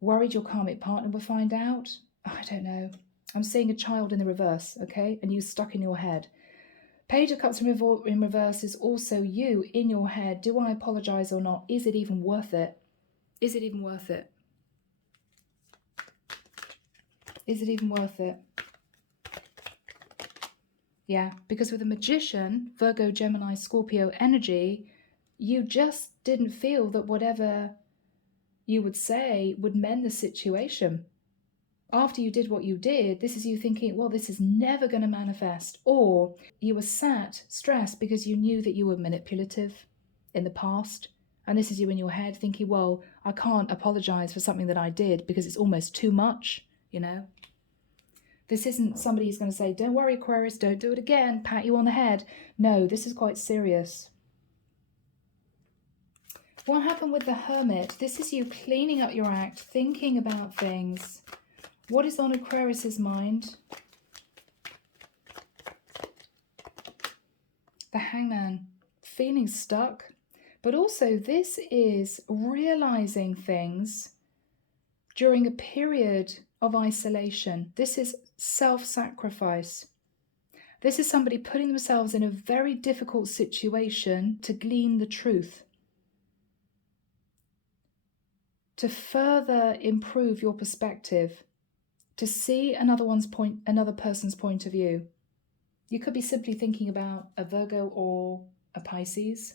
worried your karmic partner would find out. I don't know. I'm seeing a child in the reverse, okay? And you stuck in your head. Page of Cups in reverse is also you in your head. Do I apologize or not? Is it even worth it? Is it even worth it? Is it even worth it? Yeah, because with the Magician, Virgo, Gemini, Scorpio energy, you just didn't feel that whatever you would say would mend the situation. After you did what you did, this is you thinking, well, this is never going to manifest. Or you were sat stressed because you knew that you were manipulative in the past. And this is you in your head thinking, well, I can't apologize for something that I did because it's almost too much, you know. This isn't somebody who's going to say, don't worry, Aquarius, don't do it again, pat you on the head. No, this is quite serious. What happened with the Hermit? This is you cleaning up your act, thinking about things. What is on Aquarius's mind? The Hangman, feeling stuck. But also this is realizing things during a period of isolation. This is self-sacrifice. This is somebody putting themselves in a very difficult situation to glean the truth, to further improve your perspective, to see another person's point of view. You could be simply thinking about a Virgo or a Pisces.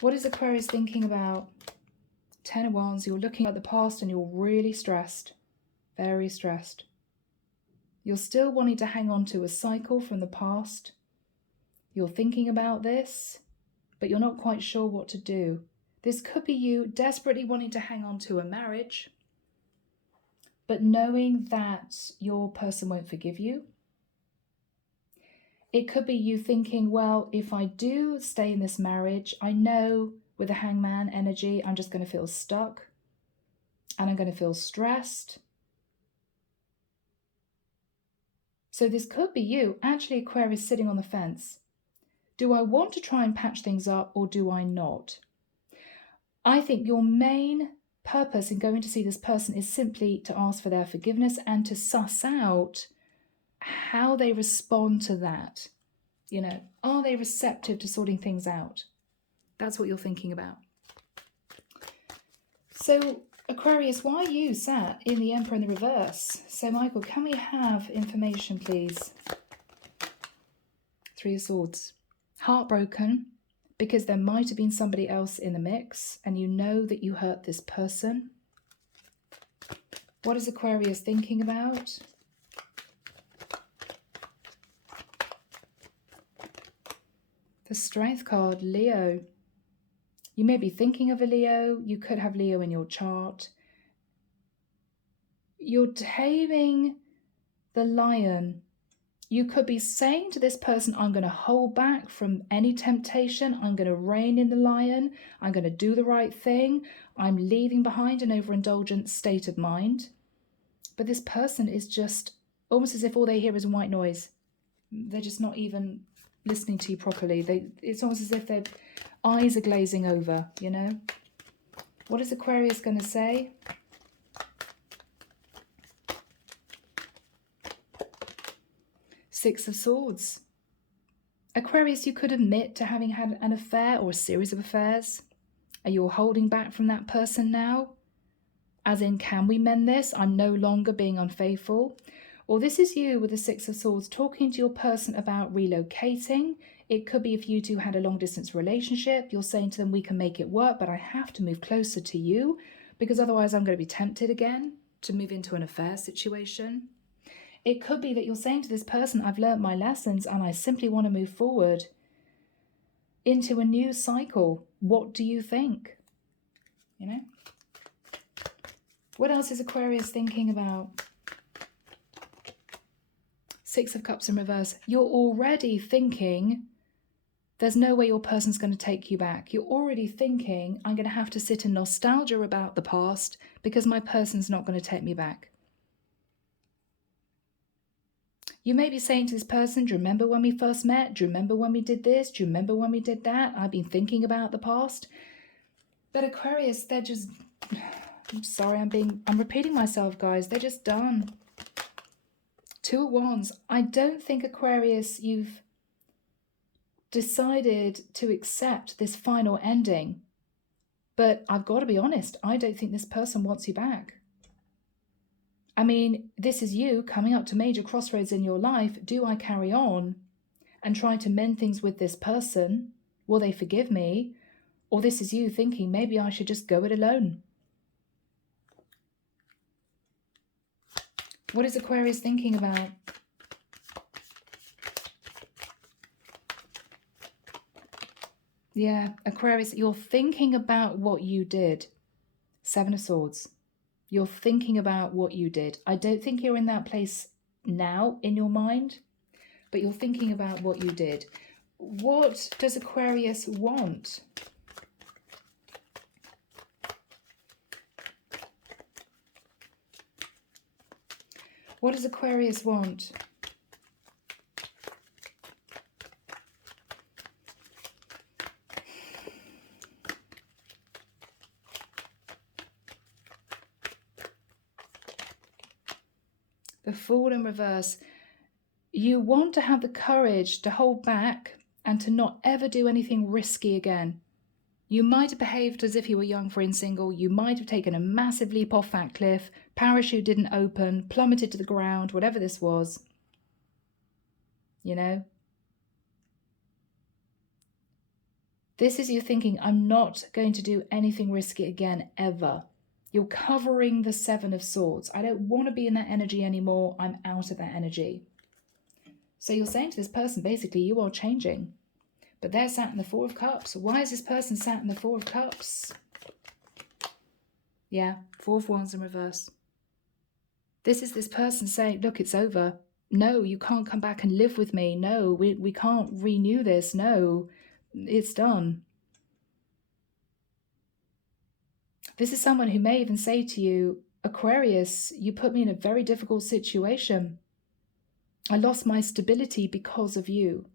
What is Aquarius thinking about? 10 of Wands, you're looking at the past and you're really stressed, very stressed. You're still wanting to hang on to a cycle from the past. You're thinking about this, but you're not quite sure what to do. This could be you desperately wanting to hang on to a marriage, but knowing that your person won't forgive you. It could be you thinking, well, if I do stay in this marriage, I know with the Hangman energy, I'm just going to feel stuck and I'm going to feel stressed. So this could be you, actually, Aquarius, sitting on the fence. Do I want to try and patch things up or do I not? I think your main purpose in going to see this person is simply to ask for their forgiveness and to suss out how they respond to that. You know, are they receptive to sorting things out? That's what you're thinking about. So, Aquarius, why are you sat in the Emperor in the reverse? So, Michael, can we have information, please? 3 of Swords. Heartbroken because there might have been somebody else in the mix and you know that you hurt this person. What is Aquarius thinking about? The Strength card, Leo. You may be thinking of a Leo. You could have Leo in your chart. You're taming the lion. You could be saying to this person, I'm going to hold back from any temptation. I'm going to rein in the lion. I'm going to do the right thing. I'm leaving behind an overindulgent state of mind. But this person is just almost as if all they hear is white noise. They're just not even listening to you properly. It's almost as if their eyes are glazing over, you know. What is Aquarius going to say? Six of Swords. Aquarius, you could admit to having had an affair or a series of affairs. Are you holding back from that person now? As in, can we mend this? I'm no longer being unfaithful. Or this is you with the Six of Swords talking to your person about relocating. It could be if you two had a long distance relationship, you're saying to them, we can make it work, but I have to move closer to you because otherwise I'm going to be tempted again to move into an affair situation. It could be that you're saying to this person, I've learned my lessons and I simply want to move forward into a new cycle. What do you think? You know? What else is Aquarius thinking about? Six of Cups in reverse. You're already thinking there's no way your person's going to take you back. You're already thinking I'm going to have to sit in nostalgia about the past because my person's not going to take me back. You may be saying to this person, do you remember when we first met? Do you remember when we did this? Do you remember when we did that? I've been thinking about the past. But Aquarius, they're just, I'm sorry, I'm repeating myself, guys. They're just done. 2 of Wands. I don't think, Aquarius, you've decided to accept this final ending. But I've got to be honest, I don't think this person wants you back. I mean, this is you coming up to major crossroads in your life. Do I carry on and try to mend things with this person? Will they forgive me? Or this is you thinking, maybe I should just go it alone. What is Aquarius thinking about? Yeah, Aquarius, you're thinking about what you did. Seven of Swords. You're thinking about what you did. I don't think you're in that place now in your mind, but you're thinking about what you did. What does Aquarius want? What does Aquarius want? The Fool in reverse. You want to have the courage to hold back and to not ever do anything risky again. You might have behaved as if you were young, free and single. You might have taken a massive leap off that cliff. Parachute didn't open, plummeted to the ground, whatever this was. You know? This is you thinking, I'm not going to do anything risky again, ever. You're covering the Seven of Swords. I don't want to be in that energy anymore. I'm out of that energy. So you're saying to this person, basically, you are changing. But they're sat in the Four of Cups. Why is this person sat in the Four of Cups? Yeah, Four of Wands in reverse. This is this person saying, look, it's over. No, you can't come back and live with me. No, we can't renew this. No, it's done. This is someone who may even say to you, Aquarius, you put me in a very difficult situation. I lost my stability because of you.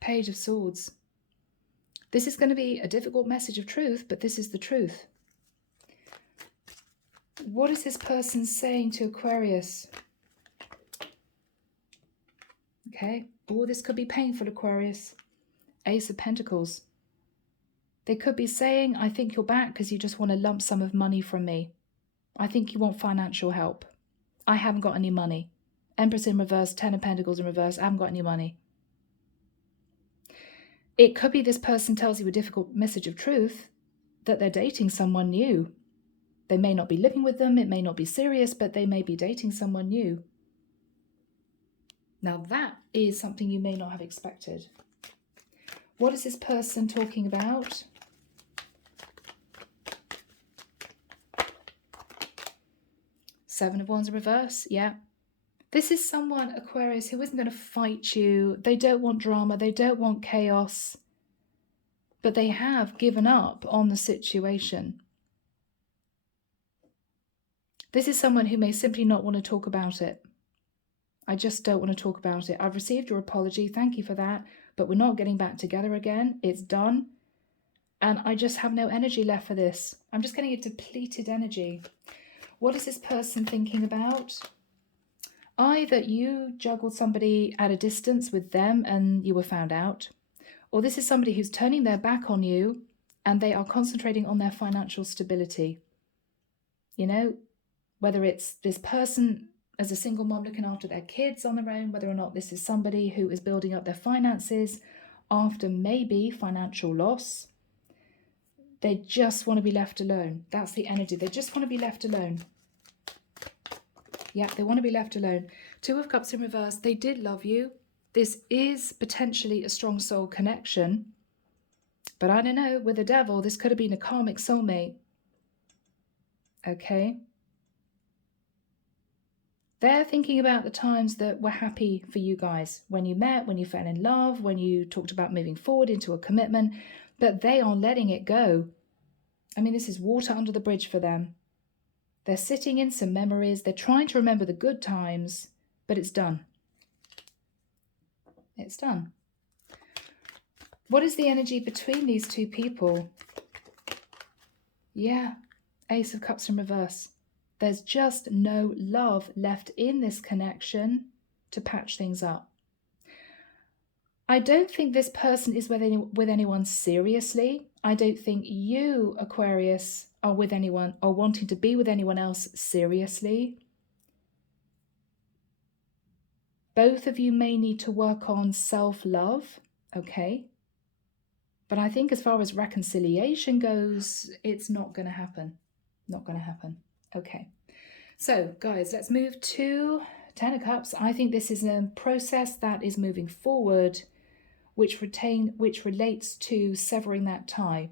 Page of Swords. This is going to be a difficult message of truth, but this is the truth. What is this person saying to Aquarius? Okay. Oh, this could be painful, Aquarius. Ace of Pentacles. They could be saying, I think you're back because you just want a lump sum of money from me. I think you want financial help. I haven't got any money. Empress in reverse, Ten of Pentacles in reverse. I haven't got any money. It could be this person tells you a difficult message of truth, that they're dating someone new. They may not be living with them. It may not be serious, but they may be dating someone new. Now that is something you may not have expected. What is this person talking about? Seven of Wands in reverse, yeah. This is someone, Aquarius, who isn't going to fight you. They don't want drama. They don't want chaos. But they have given up on the situation. This is someone who may simply not want to talk about it. I just don't want to talk about it. I've received your apology. Thank you for that. But we're not getting back together again. It's done. And I just have no energy left for this. I'm just getting a depleted energy. What is this person thinking about? Either you juggled somebody at a distance with them and you were found out, or this is somebody who's turning their back on you and they are concentrating on their financial stability. You know, whether it's this person as a single mom looking after their kids on their own, whether or not this is somebody who is building up their finances after maybe financial loss. They just want to be left alone. That's the energy. They just want to be left alone. Yeah, they want to be left alone. Two of Cups in reverse. They did love you. This is potentially a strong soul connection. But I don't know, with the Devil, this could have been a karmic soulmate. Okay. They're thinking about the times that were happy for you guys. When you met, when you fell in love, when you talked about moving forward into a commitment. But they are letting it go. I mean, this is water under the bridge for them. They're sitting in some memories. They're trying to remember the good times, but it's done. It's done. What is the energy between these two people? Yeah, Ace of Cups in reverse. There's just no love left in this connection to patch things up. I don't think this person is with anyone seriously. I don't think you, Aquarius, are with anyone or wanting to be with anyone else seriously. Both of you may need to work on self-love, okay? But I think as far as reconciliation goes, it's not going to happen. Not going to happen. Okay. So, guys, let's move to Ten of Cups. I think this is a process that is moving forward, which relates to severing that tie.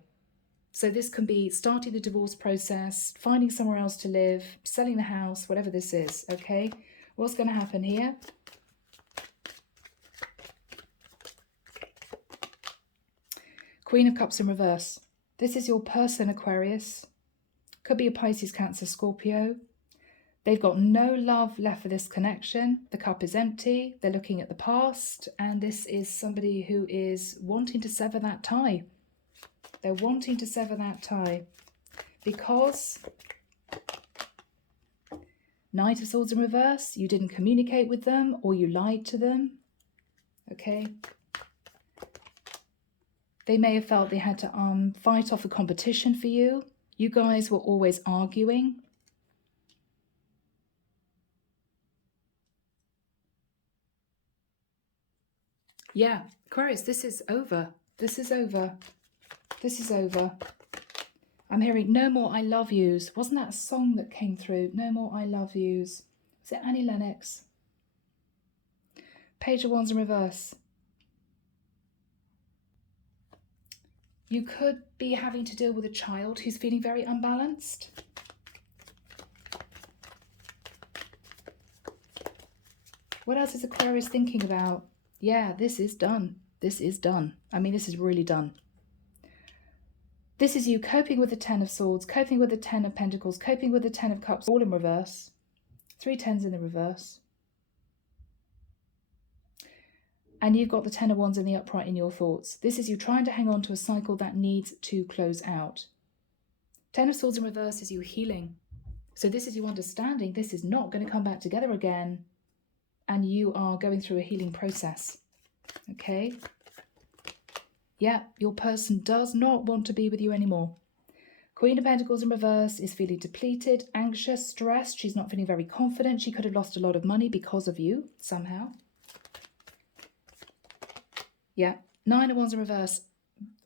So this can be starting the divorce process, finding somewhere else to live, selling the house, whatever this is, okay? What's going to happen here? Queen of Cups in reverse. This is your person, Aquarius. Could be a Pisces, Cancer, Scorpio. They've got no love left for this connection. The cup is empty. They're looking at the past. And this is somebody who is wanting to sever that tie. They're wanting to sever that tie because Knight of Swords in reverse, you didn't communicate with them or you lied to them. Okay. They may have felt they had to fight off a competition for you. You guys were always arguing. Yeah, Aquarius, this is over. This is over. This is over. I'm hearing no more I love yous. Wasn't that a song that came through? No more I love yous. Was it Annie Lennox? Page of Wands in reverse. You could be having to deal with a child who's feeling very unbalanced. What else is Aquarius thinking about? Yeah, this is done. This is done. I mean, this is really done. This is you coping with the Ten of Swords, coping with the Ten of Pentacles, coping with the Ten of Cups, all in reverse. 3 tens in the reverse. And you've got the Ten of Wands in the upright in your thoughts. This is you trying to hang on to a cycle that needs to close out. Ten of Swords in reverse is you healing. So this is you understanding this is not going to come back together again. And you are going through a healing process. Okay? Yeah, your person does not want to be with you anymore. Queen of Pentacles in reverse is feeling depleted, anxious, stressed. She's not feeling very confident. She could have lost a lot of money because of you somehow. Yeah, Nine of Wands in reverse.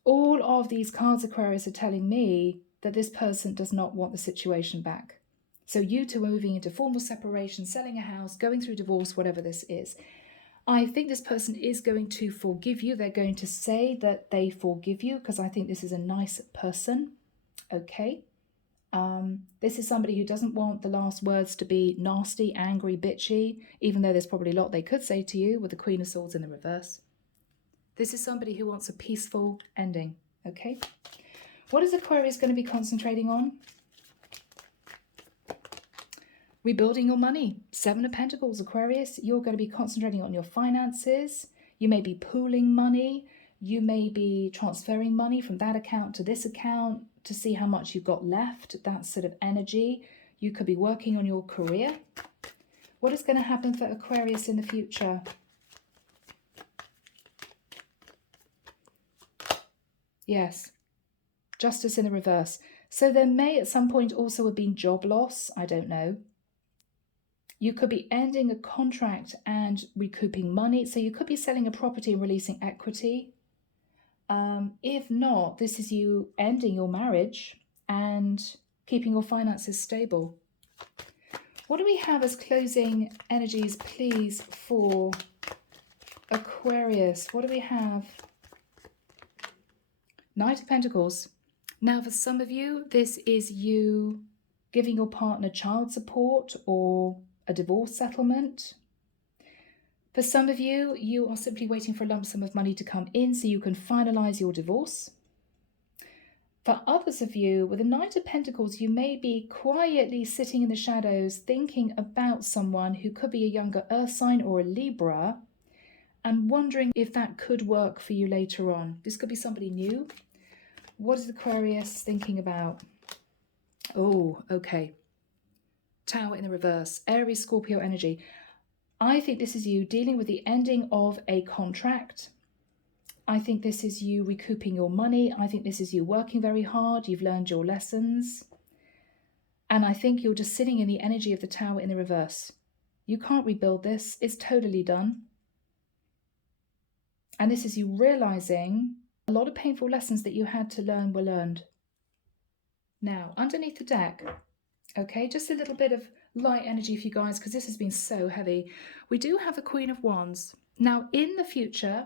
All of these cards, Aquarius, are telling me that this person does not want the situation back. So you two are moving into formal separation, selling a house, going through divorce, whatever this is. I think this person is going to forgive you. They're going to say that they forgive you because I think this is a nice person. Okay. This is somebody who doesn't want the last words to be nasty, angry, bitchy, even though there's probably a lot they could say to you with the Queen of Swords in the reverse. This is somebody who wants a peaceful ending. Okay. What is Aquarius going to be concentrating on? Rebuilding your money. 7 of Pentacles, Aquarius. You're going to be concentrating on your finances. You may be pooling money. You may be transferring money from that account to this account to see how much you've got left. That sort of energy. You could be working on your career. What is going to happen for Aquarius in the future? Yes. Justice in the reverse. So there may at some point also have been job loss. I don't know. You could be ending a contract and recouping money. So you could be selling a property and releasing equity. If not, this is you ending your marriage and keeping your finances stable. What do we have as closing energies, please, for Aquarius? What do we have? Knight of Pentacles. Now, for some of you, this is you giving your partner child support or a divorce settlement. For some of you, you are simply waiting for a lump sum of money to come in so you can finalize your divorce. For others of you, with the Knight of Pentacles, you may be quietly sitting in the shadows thinking about someone who could be a younger Earth sign or a Libra and wondering if that could work for you later on. This could be somebody new. What is Aquarius thinking about? Oh, okay. Tower in the reverse. Aries, Scorpio energy. I think this is you dealing with the ending of a contract. I think this is you recouping your money. I think this is you working very hard. You've learned your lessons. And I think you're just sitting in the energy of the Tower in the reverse. You can't rebuild this. It's totally done. And this is you realizing a lot of painful lessons that you had to learn were learned. Now, underneath the deck, okay, just a little bit of light energy for you guys because this has been so heavy. We do have the Queen of Wands. Now, in the future,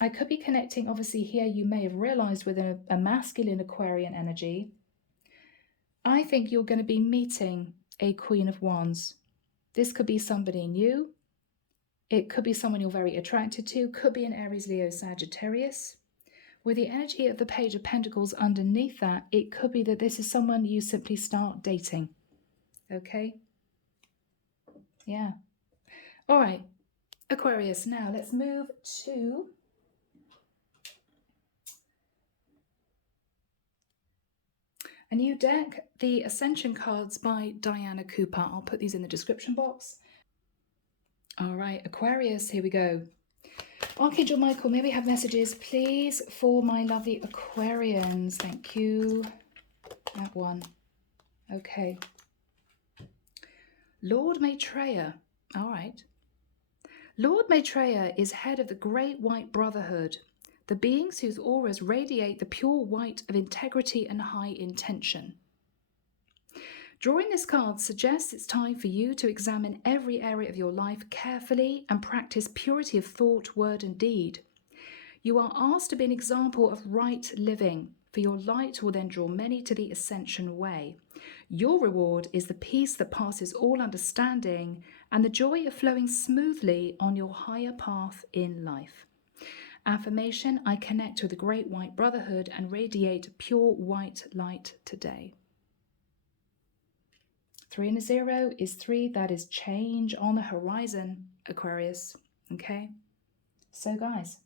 I could be connecting, obviously here you may have realized with a masculine Aquarian energy. I think you're going to be meeting a Queen of Wands. This could be somebody new. It could be someone you're very attracted to. Could be an Aries, Leo, Sagittarius. With the energy of the Page of Pentacles underneath that, it could be that this is someone you simply start dating. Okay? Yeah. All right, Aquarius. Now let's move to a new deck, the Ascension cards by Diana Cooper. I'll put these in the description box. All right, Aquarius, here we go. Archangel Michael, may we have messages, please, for my lovely Aquarians? Thank you. That one. Okay. Lord Maitreya. All right. Lord Maitreya is head of the Great White Brotherhood, the beings whose auras radiate the pure white of integrity and high intention. Drawing this card suggests it's time for you to examine every area of your life carefully and practice purity of thought, word, and deed. You are asked to be an example of right living, for your light will then draw many to the Ascension way. Your reward is the peace that passes all understanding and the joy of flowing smoothly on your higher path in life. Affirmation: I connect with the Great White Brotherhood and radiate pure white light today. 3 and a 0 is 3. That is change on the horizon, Aquarius. Okay? So guys,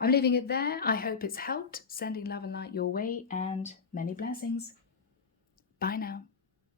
I'm leaving it there. I hope it's helped. Sending love and light your way and many blessings. Bye now.